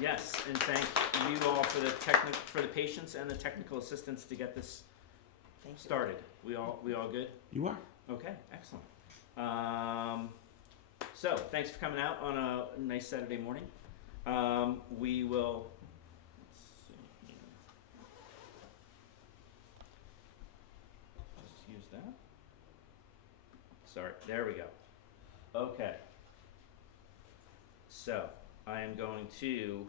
Yes, and thank you all for the patience and the technical assistance to get this Thank you. started. We all good? You are. Okay, excellent. So thanks for coming out on a nice Saturday morning. We will. Let's see here. Just use that. Sorry, there we go. Okay. So I am going to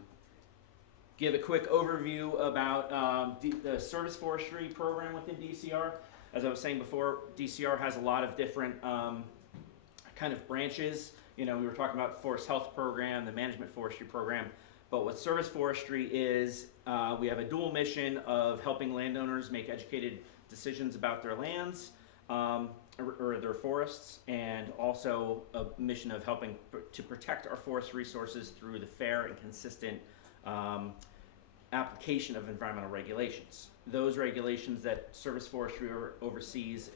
give a quick overview about the service forestry program within DCR. As I was saying before, DCR has a lot of different kind of branches. You know, we were talking about the forest health program, the management forestry program, but what service forestry is, we have a dual mission of helping landowners make educated decisions about their lands or their forests, and also a mission of helping to protect our forest resources through the fair and consistent application of environmental regulations. Those regulations that service forestry oversees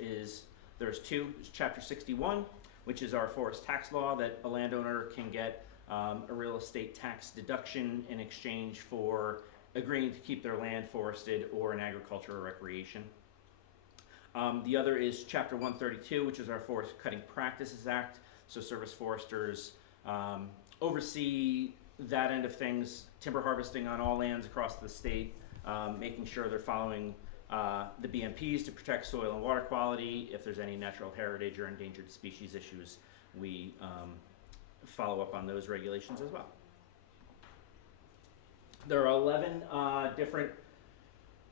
there's two. There's Chapter 61, which is our forest tax law that a landowner can get a real estate tax deduction in exchange for agreeing to keep their land forested or in agriculture or recreation. The other is Chapter 132, which is our Forest Cutting Practices Act. So service foresters oversee that end of things, timber harvesting on all lands across the state, making sure they're following the BMPs to protect soil and water quality. If there's any natural heritage or endangered species issues, we follow up on those regulations as well. There are 11 different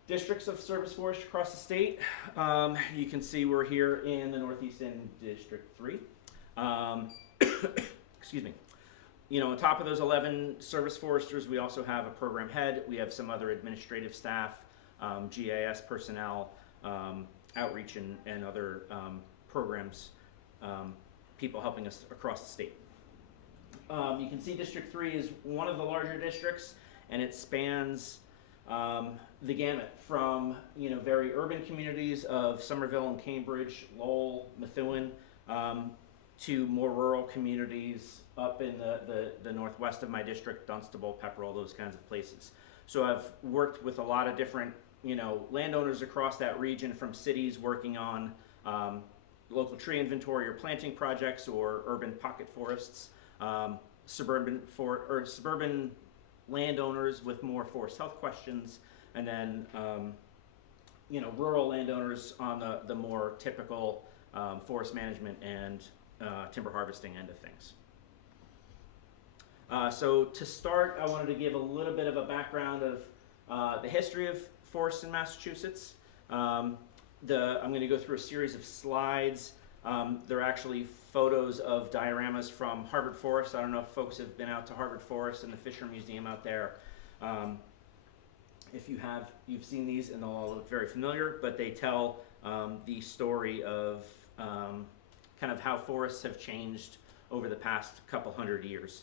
districts of service forest across the state. You can see we're here in the Northeast in District 3. Excuse me. You know, on top of those 11 service foresters, we also have a program head. We have some other administrative staff, GIS personnel, outreach and other programs, people helping us across the state. You can see District 3 is one of the larger districts, and it spans the gamut from, you know, very urban communities of Somerville and Cambridge, Lowell, Methuen, to more rural communities up in the northwest of my district, Dunstable, Pepperell, those kinds of places. So I've worked with a lot of different, you know, landowners across that region, from cities working on local tree inventory or planting projects or urban pocket forests, suburban landowners with more forest health questions, and then you know, rural landowners on the more typical forest management and timber harvesting end of things. So to start, I wanted to give a little bit of a background of the history of forests in Massachusetts. I'm going to go through a series of slides. They're actually photos of dioramas from Harvard Forest. I don't know if folks have been out to Harvard Forest and the Fisher Museum out there. If you have, you've seen these and they'll all look very familiar, but they tell the story of kind of how forests have changed over the past couple hundred years,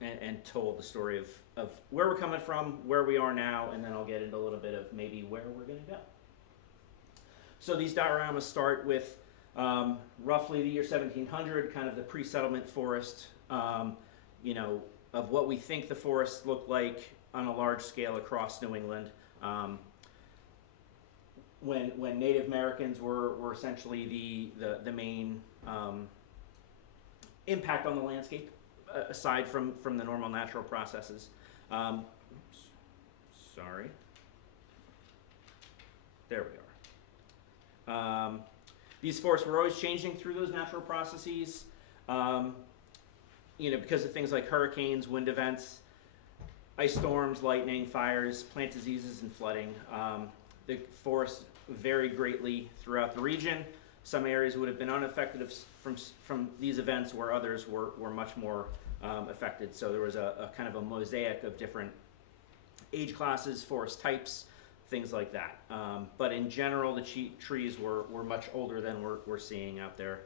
and told the story of where we're coming from, where we are now, and then I'll get into a little bit of maybe where we're going to go. So these dioramas start with roughly the year 1700, kind of the pre-settlement forest, you know, of what we think the forests look like on a large scale across New England. When Native Americans were essentially the main impact on the landscape, aside from the normal natural processes. Oops, sorry. There we are. These forests were always changing through those natural processes, you know, because of things like hurricanes, wind events, ice storms, lightning, fires, plant diseases, and flooding. The forests varied greatly throughout the region. Some areas would have been unaffected from these events, where others were much more affected. So there was a kind of a mosaic of different age classes, forest types, things like that. But in general, the trees were much older than we're seeing out there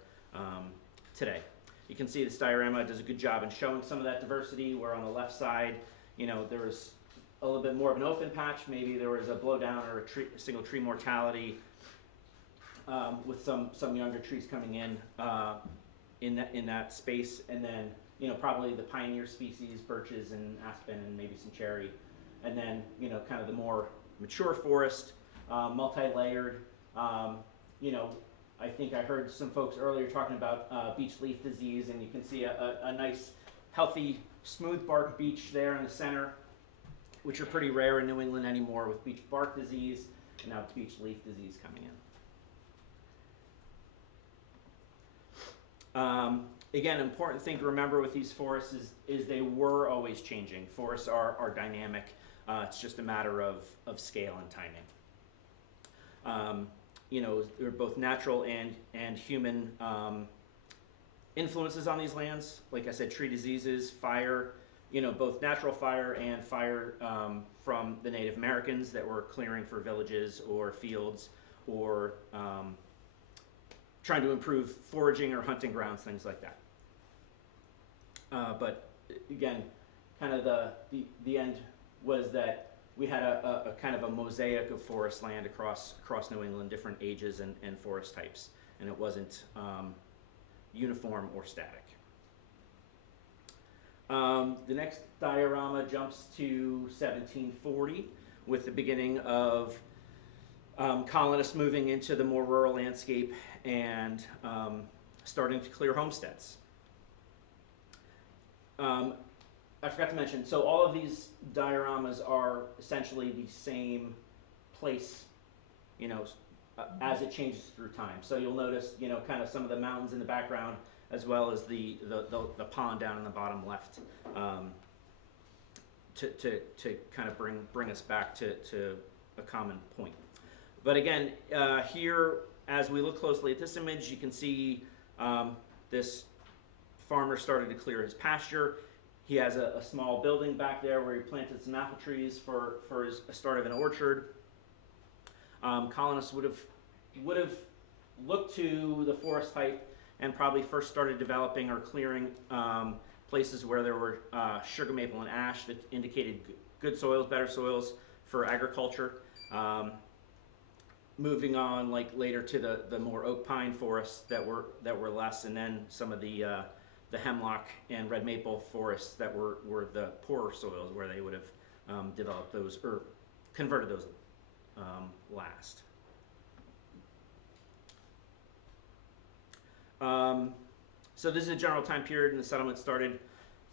today. You can see this diorama does a good job in showing some of that diversity, where on the left side, you know, there was a little bit more of an open patch. Maybe there was a blowdown or a single tree mortality, with some younger trees coming in that space, and then probably the pioneer species, birches and aspen and maybe some cherry. And then, kind of the more mature forest, multi-layered. I think I heard some folks earlier talking about beech leaf disease, and you can see a nice, healthy, smooth bark beech there in the center, which are pretty rare in New England anymore, with beech bark disease and now beech leaf disease coming in. Again, an important thing to remember with these forests is they were always changing. Forests are dynamic. It's just a matter of scale and timing. There are both natural and human influences on these lands. Like I said, tree diseases, fire, both natural fire and fire from the Native Americans that were clearing for villages or fields, or trying to improve foraging or hunting grounds, things like that. But again, kind of the end was that we had a kind of a mosaic of forest land across New England, different ages and forest types, and it wasn't uniform or static. The next diorama jumps to 1740 with the beginning of colonists moving into the more rural landscape and starting to clear homesteads. I forgot to mention, so all of these dioramas are essentially the same place, as it changes through time. So you'll notice, kind of some of the mountains in the background, as well as the pond down in the bottom left, to kind of bring us back to a common point. But again, here, as we look closely at this image, you can see this farmer started to clear his pasture. He has a small building back there where he planted some apple trees for his start of an orchard. Colonists would have looked to the forest type and probably first started developing or clearing places where there were sugar maple and ash that indicated good soils, better soils for agriculture. Moving on, like later to the more oak pine forests that were less, and then some of the hemlock and red maple forests that were the poorer soils, where they would have developed those or converted those last. So this is a general time period, and the settlement started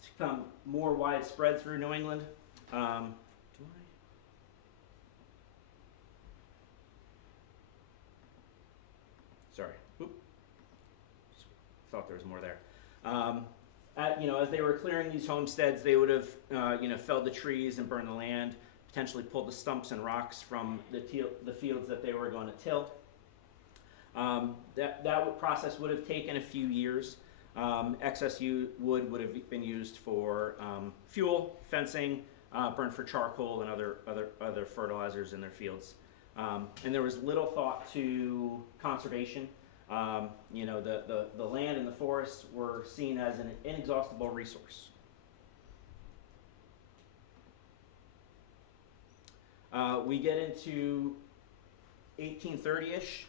to become more widespread through New England. Sorry, thought there was more there. As they were clearing these homesteads, they would have, felled the trees and burned the land, potentially pulled the stumps and rocks from the fields that they were going to till. That process would have taken a few years. Excess wood would have been used for fuel, fencing, burned for charcoal and other fertilizers in their fields. And there was little thought to conservation. The land and the forests were seen as an inexhaustible resource. We get into 1830-ish,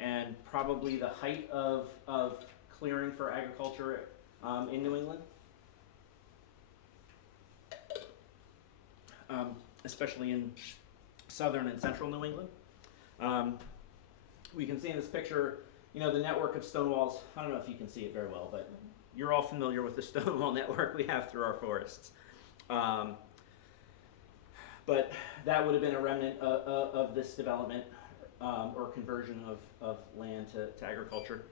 and probably the height of clearing for agriculture in New England, especially in southern and central New England. We can see in this picture, the network of stone walls. I don't know if you can see it very well, but you're all familiar with the stone wall network we have through our forests. But that would have been a remnant of this development or conversion of land to agriculture.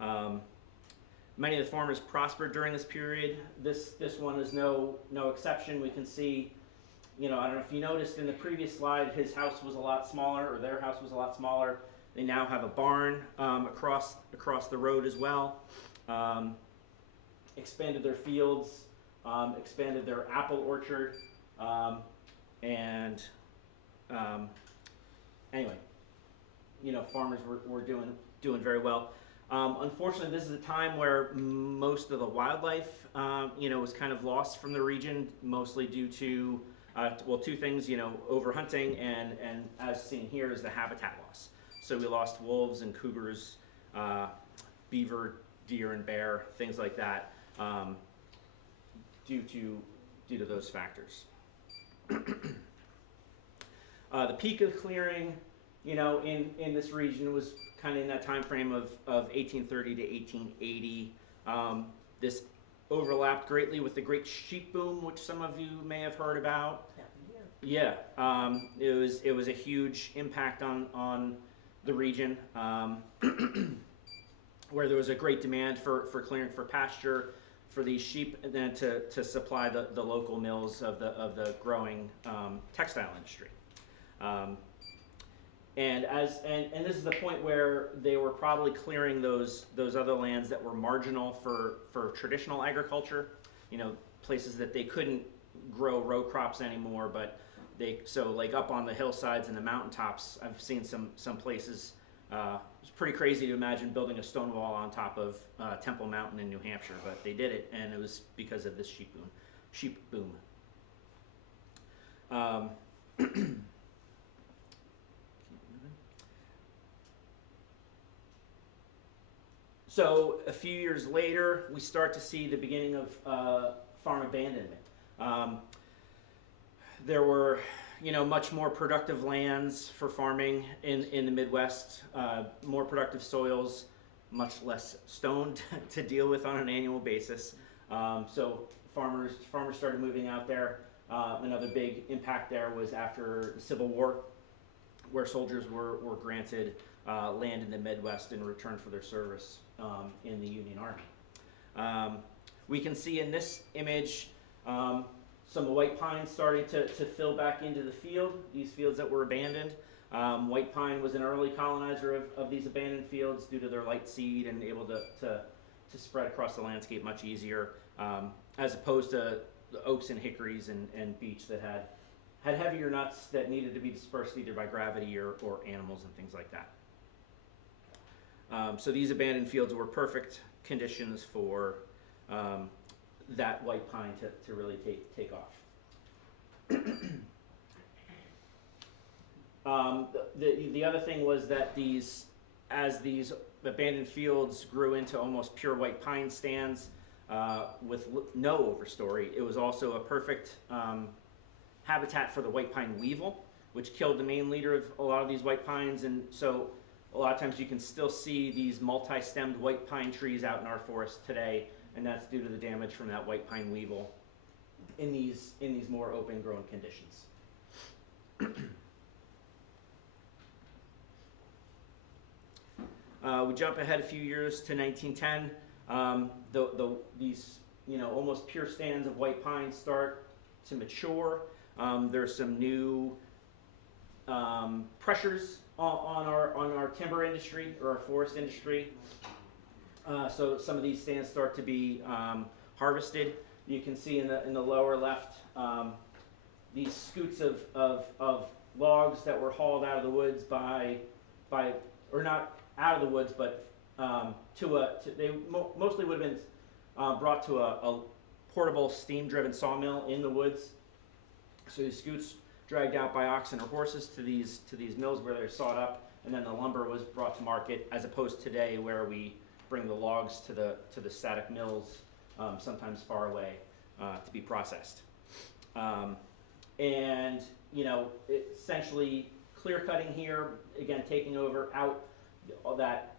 Many of the farmers prospered during this period. This one is no exception. We can see, I don't know if you noticed in the previous slide, his house was a lot smaller, or their house was a lot smaller. They now have a barn across the road as well. Expanded their fields, expanded their apple orchard, and anyway, farmers were doing very well. Unfortunately, this is a time where most of the wildlife, was kind of lost from the region, mostly due to two things, overhunting and as seen here is the habitat loss. So we lost wolves and cougars, beaver, deer and bear, things like that, due to those factors. The peak of clearing, in this region was kind of in that time frame of 1830 to 1880. This overlapped greatly with the Great Sheep Boom, which some of you may have heard about. Yeah, it was a huge impact on the region, where there was a great demand for clearing for pasture for these sheep, and then to supply the local mills of the growing textile industry. And this is the point where they were probably clearing those other lands that were marginal for traditional agriculture, places that they couldn't grow row crops anymore, but so like up on the hillsides and the mountaintops, I've seen some places. It's pretty crazy to imagine building a stone wall on top of Temple Mountain in New Hampshire, but they did it, and it was because of this sheep boom. So a few years later, we start to see the beginning of farm abandonment. There were, much more productive lands for farming in the Midwest, more productive soils, much less stone to deal with on an annual basis. So farmers started moving out there. Another big impact there was after the Civil War, where soldiers were granted land in the Midwest in return for their service in the Union Army. We can see in this image some of the white pines starting to fill back into the field, these fields that were abandoned. White pine was an early colonizer of these abandoned fields due to their light seed and able to spread across the landscape much easier, as opposed to the oaks and hickories and beech that had heavier nuts that needed to be dispersed either by gravity or animals and things like that. So these abandoned fields were perfect conditions for that white pine to really take off. The other thing was that as these abandoned fields grew into almost pure white pine stands with no overstory, it was also a perfect habitat for the white pine weevil, which killed the main leader of a lot of these white pines. And so a lot of times you can still see these multi-stemmed white pine trees out in our forest today, and that's due to the damage from that white pine weevil in these more open growing conditions. We jump ahead a few years to 1910. These almost pure stands of white pine start to mature. There's some new pressures on our timber industry or our forest industry. So some of these stands start to be harvested. You can see in the lower left these scoots of logs that were hauled out of the woods or not out of the woods, but they mostly would have been brought to a portable steam-driven sawmill in the woods. So these scoots dragged out by oxen or horses to these mills where they're sawed up, and then the lumber was brought to market, as opposed to today where we bring the logs to the static mills, sometimes far away, to be processed. And essentially clear cutting here, again taking out all that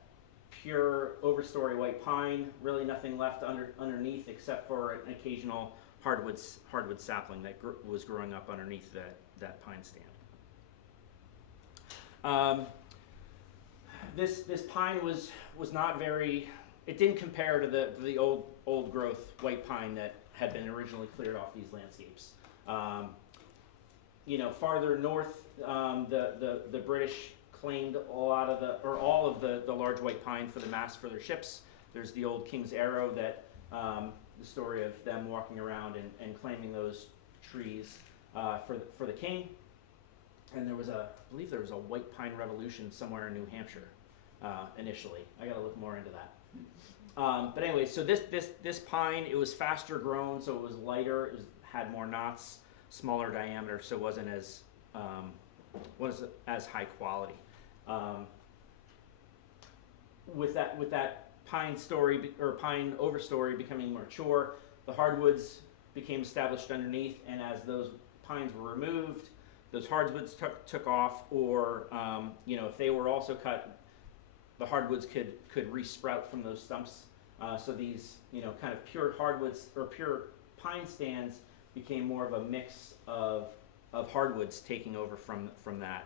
pure overstory white pine, really nothing left underneath except for an occasional hardwood sapling that was growing up underneath that pine stand. This pine was not very. It didn't compare to the old growth white pine that had been originally cleared off these landscapes. Farther north, the British claimed all of the large white pine for the mast for their ships. There's the old King's Arrow that the story of them walking around and claiming those trees for the king. And I believe there was a white pine revolution somewhere in New Hampshire initially. I got to look more into that. But anyway, so this pine, it was faster grown, so it was lighter, had more knots, smaller diameter, so it wasn't as high quality. With that pine overstory becoming mature, the hardwoods became established underneath, and as those pines were removed, those hardwoods took off, or if they were also cut, the hardwoods could resprout from those stumps. So these kind of pure hardwoods or pure pine stands became more of a mix of hardwoods taking over from that.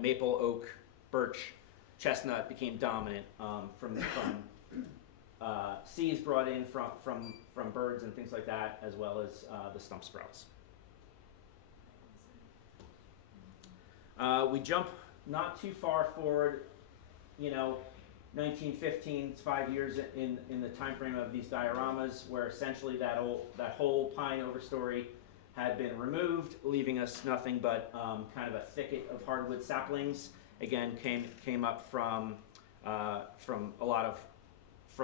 Maple, oak, birch, chestnut became dominant from seeds brought in from birds and things like that, as well as the stump sprouts. We jump not too far forward, 1915, it's 5 years in the time frame of these dioramas, where essentially that whole pine overstory had been removed, leaving us nothing but kind of a thicket of hardwood saplings. Again, came up from a lot of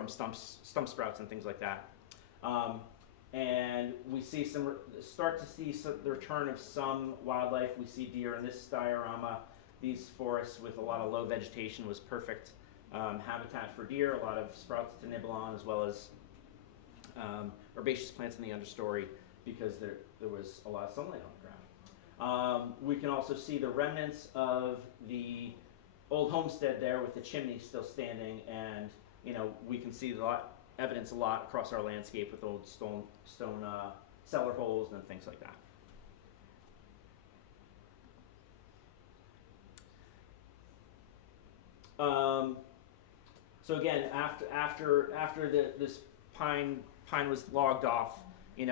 stump sprouts and things like that. And we start to see the return of some wildlife. We see deer in this diorama. These forests with a lot of low vegetation was perfect habitat for deer, a lot of sprouts to nibble on, as well as herbaceous plants in the understory, because there was a lot of sunlight on the ground. We can also see the remnants of the old homestead there with the chimney still standing, and we can see evidence a lot across our landscape with old stone cellar holes and things like that. So again, after this pine was logged off, we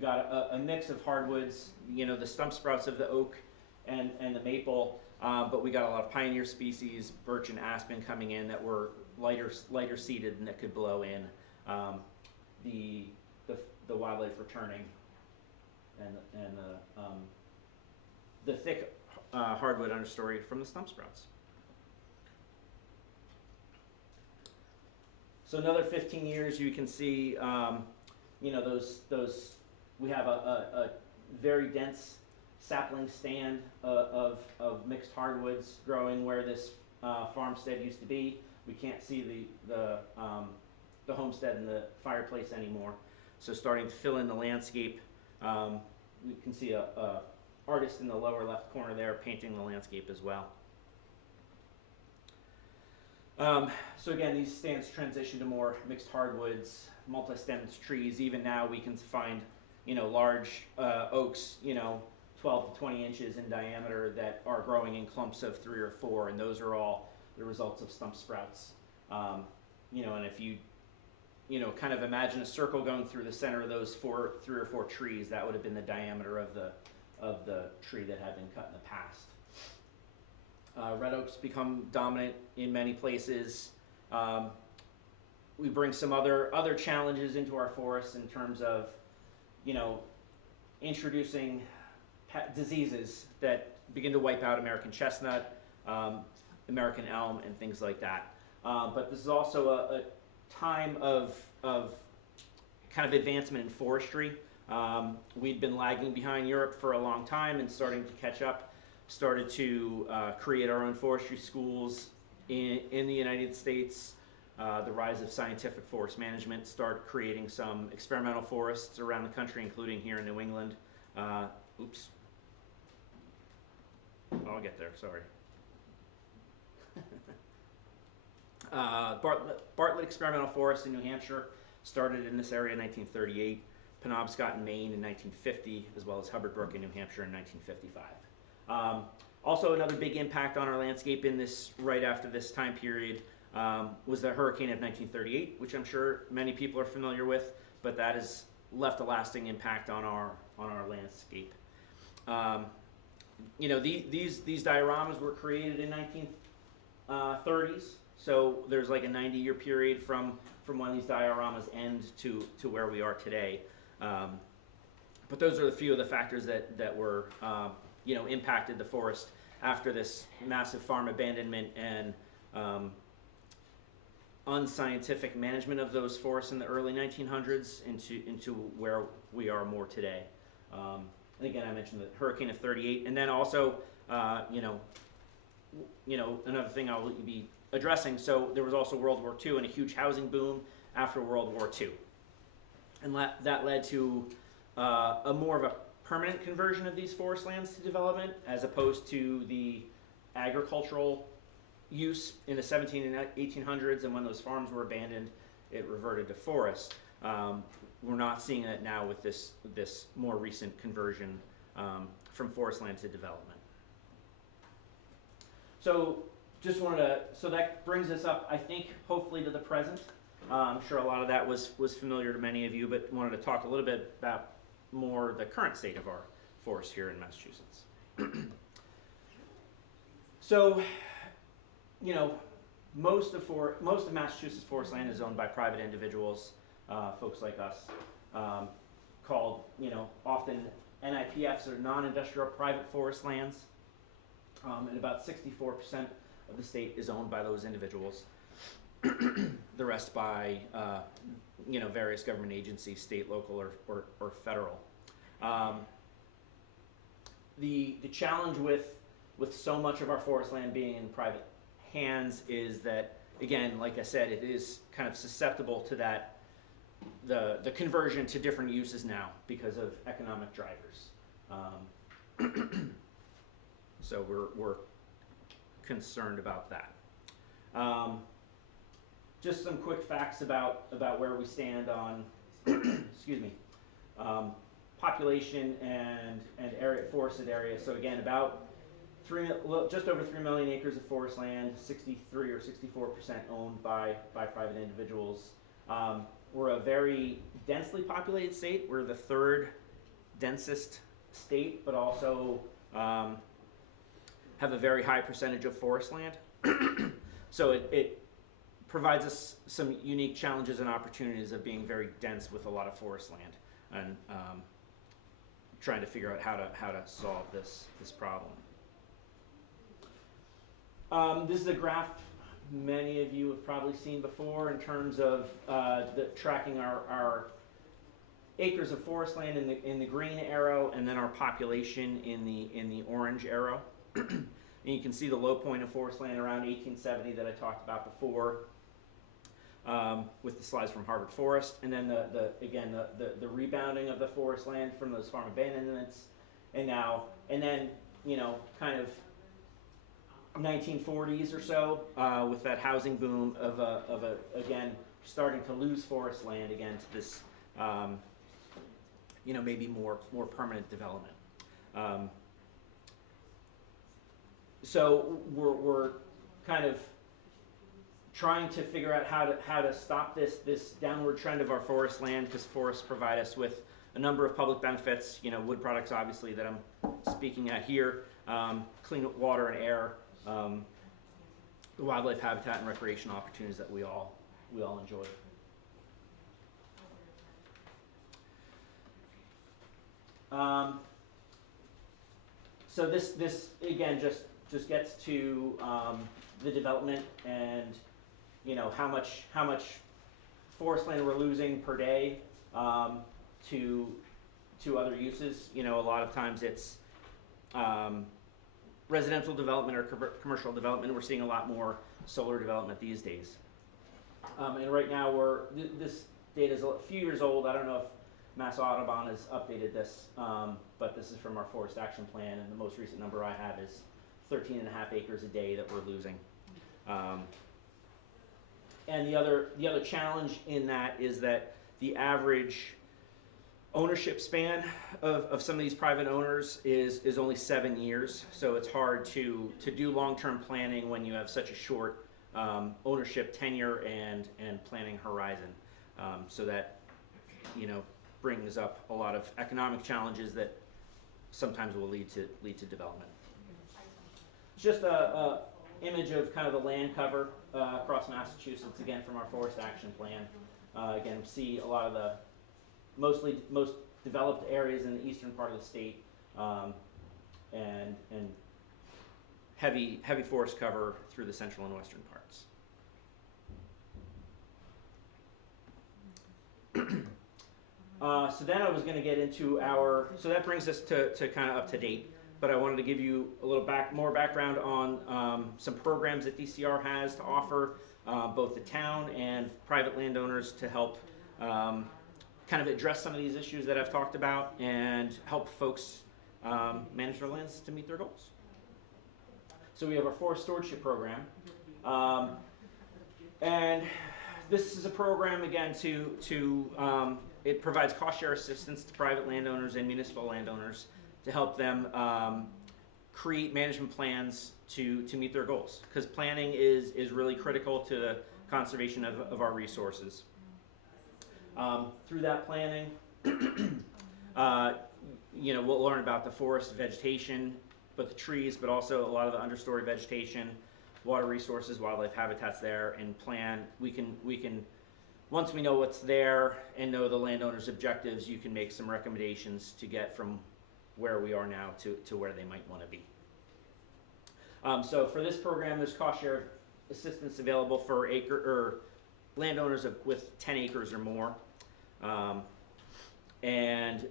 got a mix of hardwoods, the stump sprouts of the oak and the maple, but we got a lot of pioneer species, birch and aspen coming in that were lighter seeded and that could blow in. The wildlife returning, and the thick hardwood understory from the stump sprouts. So another 15 years, you can see, those we have a very dense sapling stand of mixed hardwoods growing where this farmstead used to be. We can't see the homestead and the fireplace anymore. So starting to fill in the landscape. We can see a artist in the lower left corner there painting the landscape as well. So again, these stands transition to more mixed hardwoods, multi-stemmed trees. Even now we can find, large oaks, 12 to 20 inches in diameter that are growing in clumps of 3 or 4, and those are all the results of stump sprouts. And if you, kind of imagine a circle going through the center of those 3 or 4 trees, that would have been the diameter of the tree that had been cut in the past. Red oaks become dominant in many places. We bring some other challenges into our forests in terms of, introducing diseases that begin to wipe out American chestnut, American elm, and things like that. But this is also a time of kind of advancement in forestry. We'd been lagging behind Europe for a long time and starting to catch up. Started to create our own forestry schools in the United States. The rise of scientific forest management started creating some experimental forests around the country, including here in New England. Oops. I'll get there, sorry. Bartlett Experimental Forest in New Hampshire started in this area in 1938. Penobscot in Maine in 1950, as well as Hubbard Brook in New Hampshire in 1955. Also, another big impact on our landscape right after this time period was the hurricane of 1938, which I'm sure many people are familiar with, but that has left a lasting impact on our landscape. These dioramas were created in 1930s, so there's like a 90-year period from when these dioramas end to where we are today. But those are a few of the factors that were impacted the forest after this massive farm abandonment and unscientific management of those forests in the early 1900s into where we are more today. And again, I mentioned the hurricane of '38, and then also, another thing I'll be addressing. So there was also World War II and a huge housing boom after World War II. And that led to a more of a permanent conversion of these forest lands to development, as opposed to the agricultural use in the 17 and 1800s, and when those farms were abandoned, it reverted to forest. We're not seeing it now with this more recent conversion from forest land to development. So so that brings us up, I think, hopefully to the present. I'm sure a lot of that was familiar to many of you, but wanted to talk a little bit about more the current state of our forests here in Massachusetts. So, most of Massachusetts forest land is owned by private individuals, folks like us, called, often NIPFs, or non-industrial private forest lands, and about 64% of the state is owned by those individuals. The rest by, various government agencies, state, local, or federal. The challenge with so much of our forest land being in private hands is that, again, like I said, it is kind of susceptible to that, the conversion to different uses now because of economic drivers. So we're concerned about that. Just some quick facts about where we stand on excuse me, population and area, forested area. So again, about just over 3 million acres of forest land, 63 or 64% owned by private individuals. We're a very densely populated state. We're the third densest state, but also have a very high percentage of forest land. So it provides us some unique challenges and opportunities of being very dense with a lot of forest land, and trying to figure out how to solve this problem. This is a graph many of you have probably seen before in terms of tracking our acres of forest land in the green arrow, and then our population in the orange arrow. And you can see the low point of forest land around 1870 that I talked about before, with the slides from Harvard Forest, and then the rebounding of the forest land from those farm abandonments, and then kind of 1940s or so, with that housing boom of again starting to lose forest land again to this maybe more permanent development. So we're kind of trying to figure out how to stop this downward trend of our forest land, because forests provide us with a number of public benefits. Wood products, obviously, that I'm speaking at here, clean water and air, the wildlife habitat and recreational opportunities that we all enjoy. So this again just gets to the development and how much forest land we're losing per day to other uses. A lot of times it's residential development or commercial development. We're seeing a lot more solar development these days. And right now this data is a few years old. I don't know if Mass Audubon has updated this, but this is from our forest action plan, and the most recent number I have is 13.5 acres a day that we're losing. And the other challenge in that is that the average ownership span of some of these private owners is only 7 years. So it's hard to do long-term planning when you have such a short ownership tenure and planning horizon. So that brings up a lot of economic challenges that sometimes will lead to development. It's just a image of kind of the land cover across Massachusetts, again from our forest action plan. Again, we see a lot of the most developed areas in the eastern part of the state, and heavy forest cover through the central and western parts. So then I was going to get into so that brings us to kind of up to date but I wanted to give you a little more background on some programs that DCR has to offer both the town and private landowners to help kind of address some of these issues that I've talked about and help folks manage their lands to meet their goals. So we have our forest stewardship program, and this is a program again it provides cost share assistance to private landowners and municipal landowners to help them create management plans to meet their goals, because planning is really critical to the conservation of our resources. Through that planning, we'll learn about the forest vegetation, but the trees, but also a lot of the understory vegetation, water resources, wildlife habitats there, and plan. We can once we know what's there and know the landowner's objectives, you can make some recommendations to get from where we are now to where they might want to be. So for this program, there's cost share assistance available for landowners with 10 acres or more. And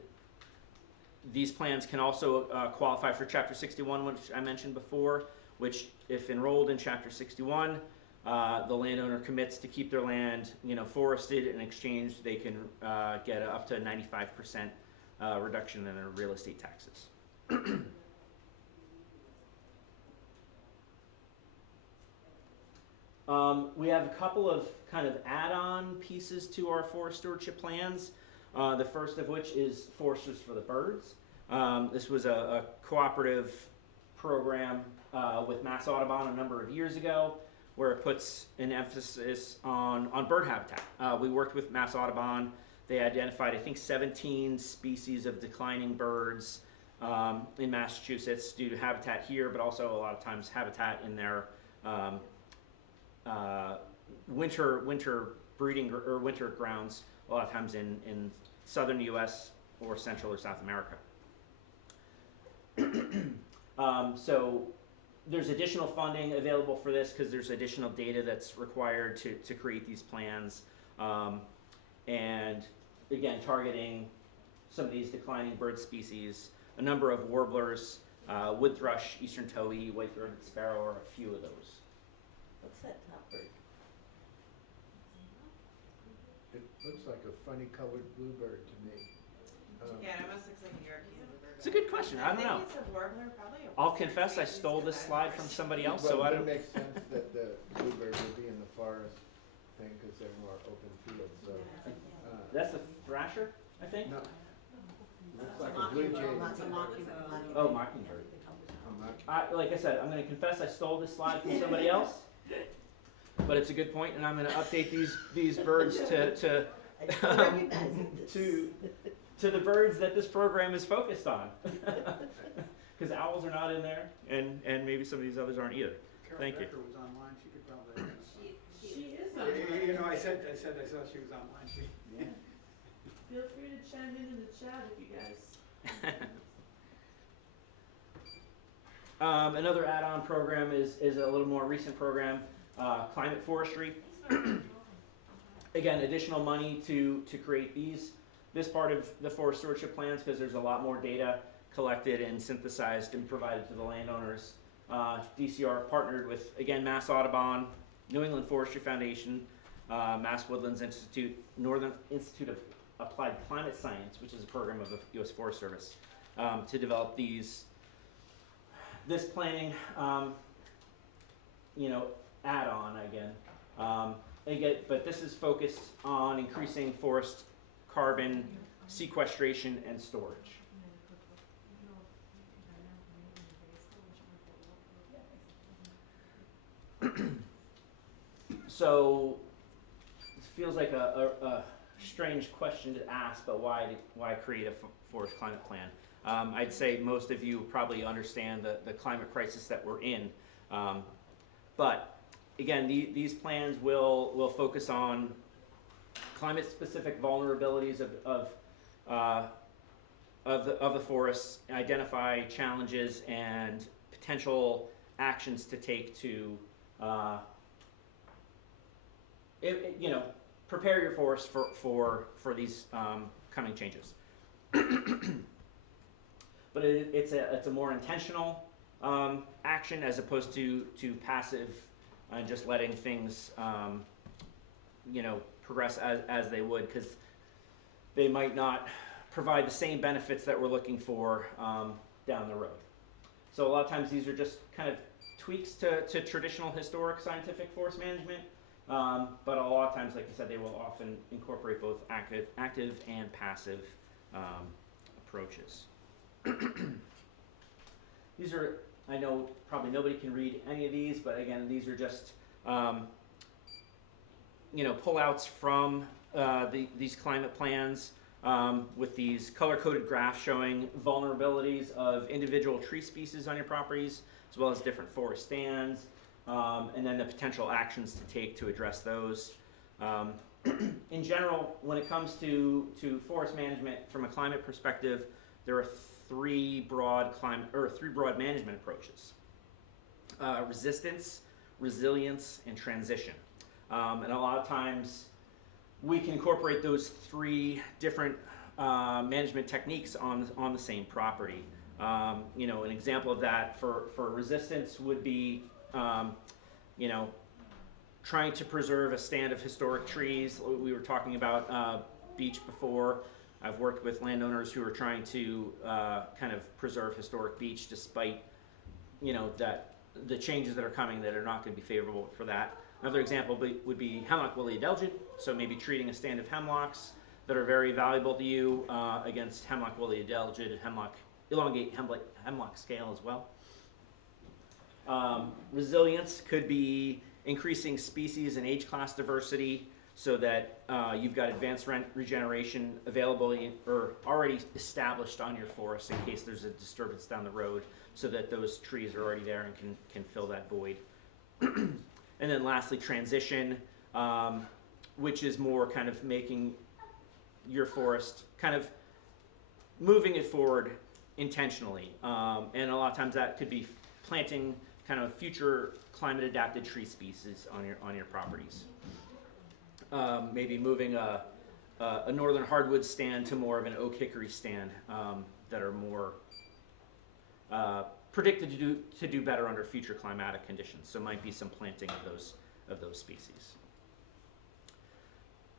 these plans can also qualify for Chapter 61, which I mentioned before, which if enrolled in Chapter 61, the landowner commits to keep their land, forested. In exchange, they can get up to 95% reduction in their real estate taxes. We have a couple of kind of add-on pieces to our forest stewardship plans. The first of which is Foresters for the Birds. This was a cooperative program with Mass Audubon a number of years ago, where it puts an emphasis on bird habitat. We worked with Mass Audubon. They identified, I think, 17 species of declining birds in Massachusetts due to habitat here, but also a lot of times habitat in their winter breeding or winter grounds, a lot of times in southern U.S. or Central or South America. So there's additional funding available for this because there's additional data that's required to create these plans. And again, targeting some of these declining bird species, a number of warblers, wood thrush, eastern towhee, white-throated sparrow are a few of those. What's that top bird? It looks like a funny colored bluebird to me. Yeah, it almost looks like a European bluebird. It's a good question. I don't know. I think it's a warbler, probably. I'll confess I stole this slide from somebody else, so I But don't. it makes sense that the bluebird would be in the forest thing because they're more open fields. So That's the thrasher, I think. no, looks like a blue jay. That's a mockingbird. Oh, mockingbird. Like I said, I'm going to confess I stole this slide from somebody else, but it's a good point, and I'm going to update these birds to to the birds that this program is focused on, because owls are not in there, and maybe some of these others aren't either. Carol Thank you. Becker was online. She could probably. She is Yeah, on. I said I saw she was online. Feel free to chime in the chat if you guys. Another add-on program is a little more recent program, climate forestry. Again, additional money to create this part of the forest stewardship plans, because there's a lot more data collected and synthesized and provided to the landowners. DCR partnered with, again, Mass Audubon, New England Forestry Foundation, Mass Woodlands Institute, Northern Institute of Applied Climate Science, which is a program of the U.S. Forest Service, to develop this planning, add-on again. But this is focused on increasing forest carbon sequestration and storage. So this feels like a strange question to ask, but why create a forest climate plan? I'd say most of you probably understand the climate crisis that we're in, but again, these plans will focus on climate-specific vulnerabilities of the forests, identify challenges and potential actions to take to prepare your forest for these coming changes. but it's a more intentional action as opposed to passive, just letting things progress as they would, because they might not provide the same benefits that we're looking for down the road. So a lot of times these are just kind of tweaks to traditional historic scientific forest management, but a lot of times, like I said, they will often incorporate both active and passive approaches. These are, I know probably nobody can read any of these, but again, these are just pullouts from these climate plans with these color-coded graphs showing vulnerabilities of individual tree species on your properties, as well as different forest stands, and then the potential actions to take to address those. In general, when it comes to forest management from a climate perspective, there are three broad management approaches: resistance, resilience, and transition. And a lot of times we can incorporate those three different management techniques on the same property. An example of that for resistance would be trying to preserve a stand of historic trees. We were talking about beech before. I've worked with landowners who are trying to kind of preserve historic beech despite that the changes that are coming that are not going to be favorable for that. Another example would be hemlock woolly adelgid, so maybe treating a stand of hemlocks that are very valuable to you against hemlock woolly adelgid and elongate hemlock scale as well. Resilience could be increasing species and age class diversity so that you've got advanced regeneration available or already established on your forest in case there's a disturbance down the road, so that those trees are already there and can fill that void. And then lastly, transition, which is more kind of making your forest, kind of moving it forward intentionally. And a lot of times that could be planting kind of future climate adapted tree species on your properties. Maybe moving a northern hardwood stand to more of an oak hickory stand that are more predicted to do better under future climatic conditions. So might be some planting of those species.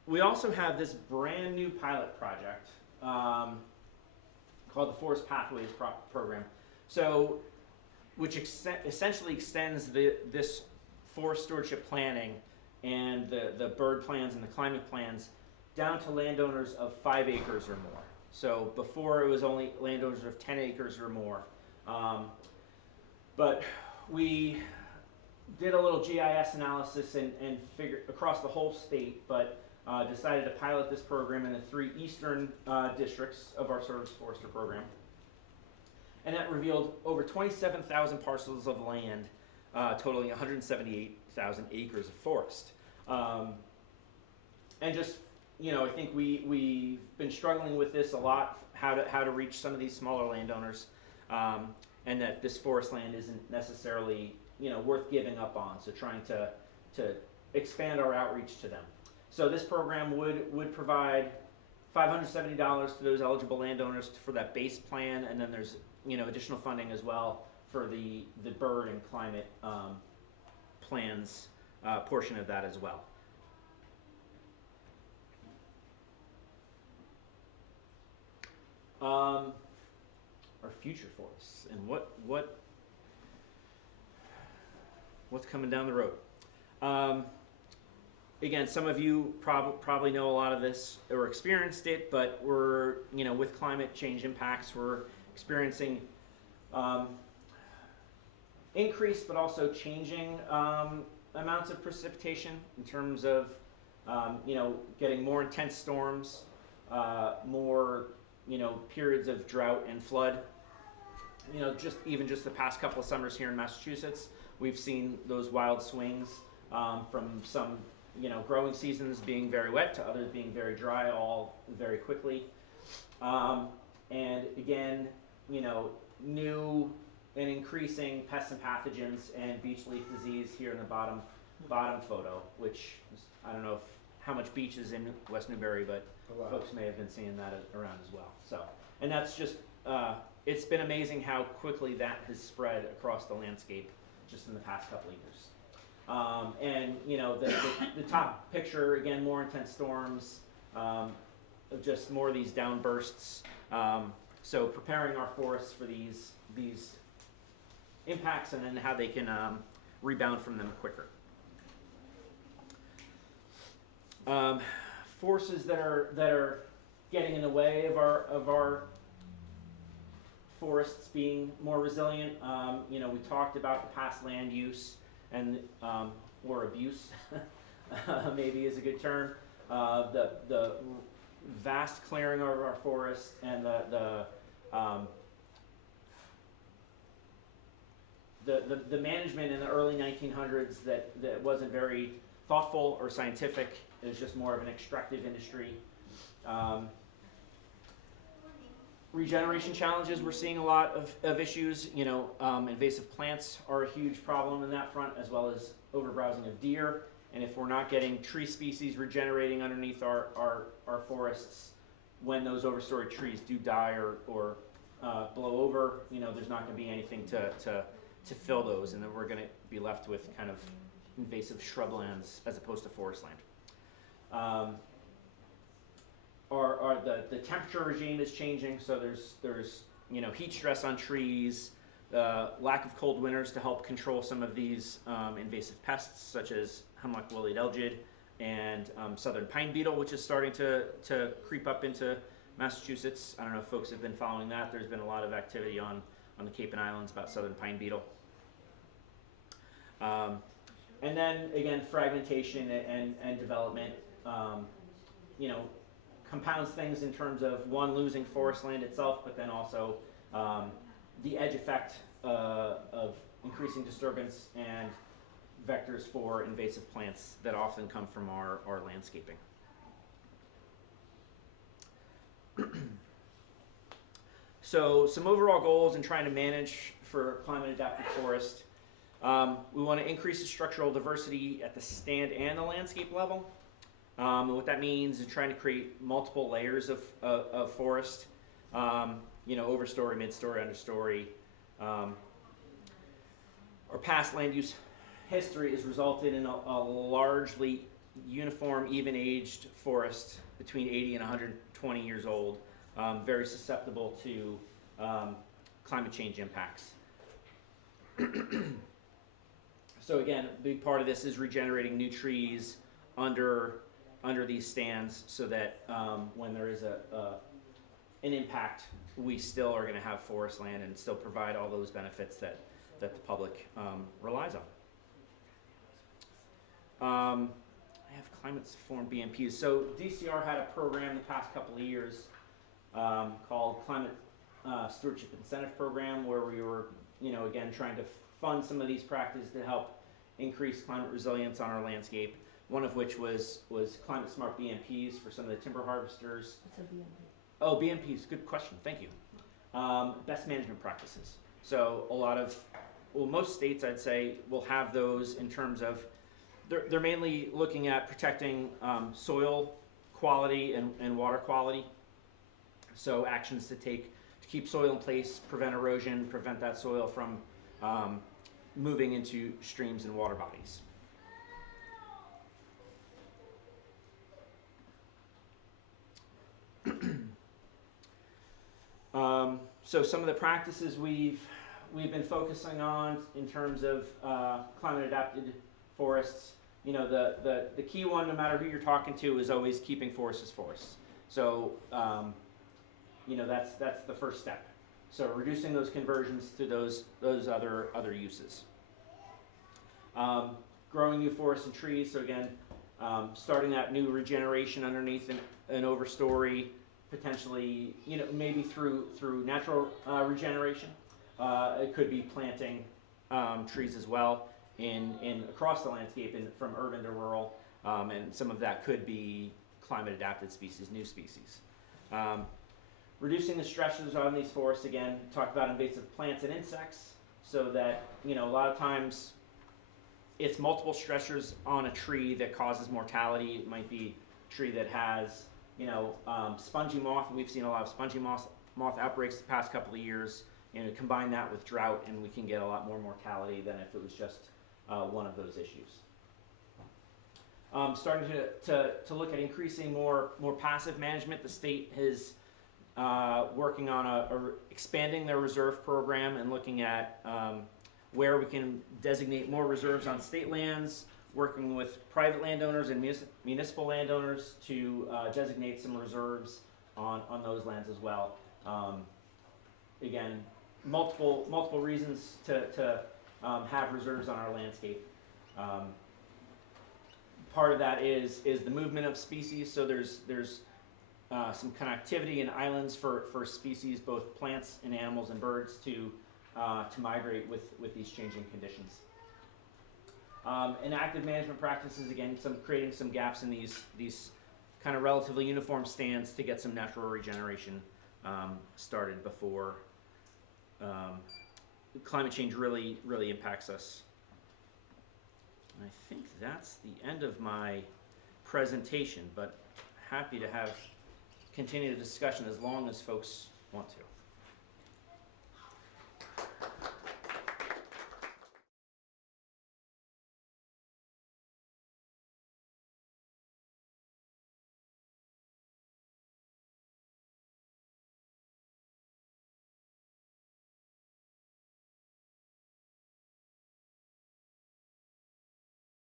We also have this brand new pilot project called the Forest Pathways Program. So, which essentially extends this forest stewardship planning and the bird plans and the climate plans down to landowners of 5 acres or more. So before it was only landowners of 10 acres or more. But we did a little GIS analysis and figured across the whole state, but decided to pilot this program in the 3 eastern districts of our Service Forester program. And that revealed over 27,000 parcels of land, totaling 178,000 acres of forest. And just, I think we've been struggling with this a lot, how to reach some of these smaller landowners, and that this forest land isn't necessarily, worth giving up on. So trying to expand our outreach to them. So this program would provide $570 to those eligible landowners for that base plan, and then there's additional funding as well for the bird and climate plans portion of that as well. Our future forests and what's coming down the road. Again, some of you probably know a lot of this or experienced it, but we're, with climate change impacts, we're experiencing increased but also changing amounts of precipitation in terms of, getting more intense storms, more, periods of drought and flood. Just the past couple of summers here in Massachusetts, we've seen those wild swings from some growing seasons being very wet to others being very dry, all very quickly. And again, new and increasing pests and pathogens and beech leaf disease here in the bottom photo, which I don't know how much beech is in West Newbury, but folks may have been seeing that around as well. So, and that's just it's been amazing how quickly that has spread across the landscape just in the past couple of years. And you know, the top picture, again, more intense storms, just more of these downbursts. So preparing our forests for these impacts and then how they can rebound from them quicker. Forces that are getting in the way of our forests being more resilient. You know, we talked about the past land use and or abuse, maybe is a good term. The vast clearing of our forests and the management in the early 1900s that wasn't very thoughtful or scientific. It was just more of an extractive industry. Regeneration challenges, we're seeing a lot of issues. You know, invasive plants are a huge problem in that front, as well as overbrowsing of deer. And if we're not getting tree species regenerating underneath our forests, when those overstory trees do die or blow over, you know, there's not going to be anything to fill those, and then we're going to be left with kind of invasive shrublands as opposed to forest land. The temperature regime is changing, so there's you know, heat stress on trees, lack of cold winters to help control some of these invasive pests such as hemlock woolly algid and southern pine beetle, which is starting to creep up into Massachusetts. I don't know if folks have been following that. There's been a lot of activity on the Cape and Islands about southern pine beetle. And then again, fragmentation and development, you know, compounds things in terms of one, losing forest land itself, but then also the edge effect of increasing disturbance and vectors for invasive plants that often come from our landscaping. So some overall goals in trying to manage for climate adapted forest. We want to increase the structural diversity at the stand and the landscape level. And what that means is trying to create multiple layers of forest, you know, overstory, midstory, understory. Our past land use history has resulted in a largely uniform, even-aged forest between 80 and 120 years old, very susceptible to climate change impacts. So again, a big part of this is regenerating new trees under these stands, so that when there is an impact, we still are going to have forest land and still provide all those benefits that the public relies on. I have climate-formed BMPs. So DCR had a program the past couple of years called Climate Stewardship Incentive Program, where we were, you know, again, trying to fund some of these practices to help increase climate resilience on our landscape. One of which was climate smart BMPs for some of the timber harvesters. What's a BMP? Oh, BMPs, good question, thank you. Best management practices. So a lot of, well, most states I'd say will have those in terms of, they're mainly looking at protecting soil quality and water quality. So actions to take to keep soil in place, prevent erosion, prevent that soil from moving into streams and water bodies. So some of the practices we've been focusing on in terms of climate adapted forests, you know, the key one, no matter who you're talking to, is always keeping forests as forests. So you know, that's the first step. So reducing those conversions to those other uses. Growing new forests and trees. So again, starting that new regeneration underneath an overstory, potentially, you know, maybe through natural regeneration. It could be planting trees as well in across the landscape, from urban to rural, and some of that could be climate adapted species, new species. Reducing the stressors on these forests, again, talk about invasive plants and insects, so that, you know, a lot of times it's multiple stressors on a tree that causes mortality. It might be a tree that has, you know, spongy moth. We've seen a lot of spongy moth moth outbreaks the past couple of years. Combine that with drought, and we can get a lot more mortality than if it was just one of those issues. Starting to look at increasing more passive management. The state is working on expanding their reserve program and looking at where we can designate more reserves on state lands, working with private landowners and municipal landowners to designate some reserves on those lands as well. Again, multiple reasons to have reserves on our landscape. Part of that is the movement of species. So there's some connectivity and islands for species, both plants and animals and birds, to migrate with these changing conditions. And active management practices, again, creating some gaps in these kind of relatively uniform stands to get some natural regeneration started before climate change really impacts us. And I think that's the end of my presentation, but happy to continue the discussion as long as folks want to.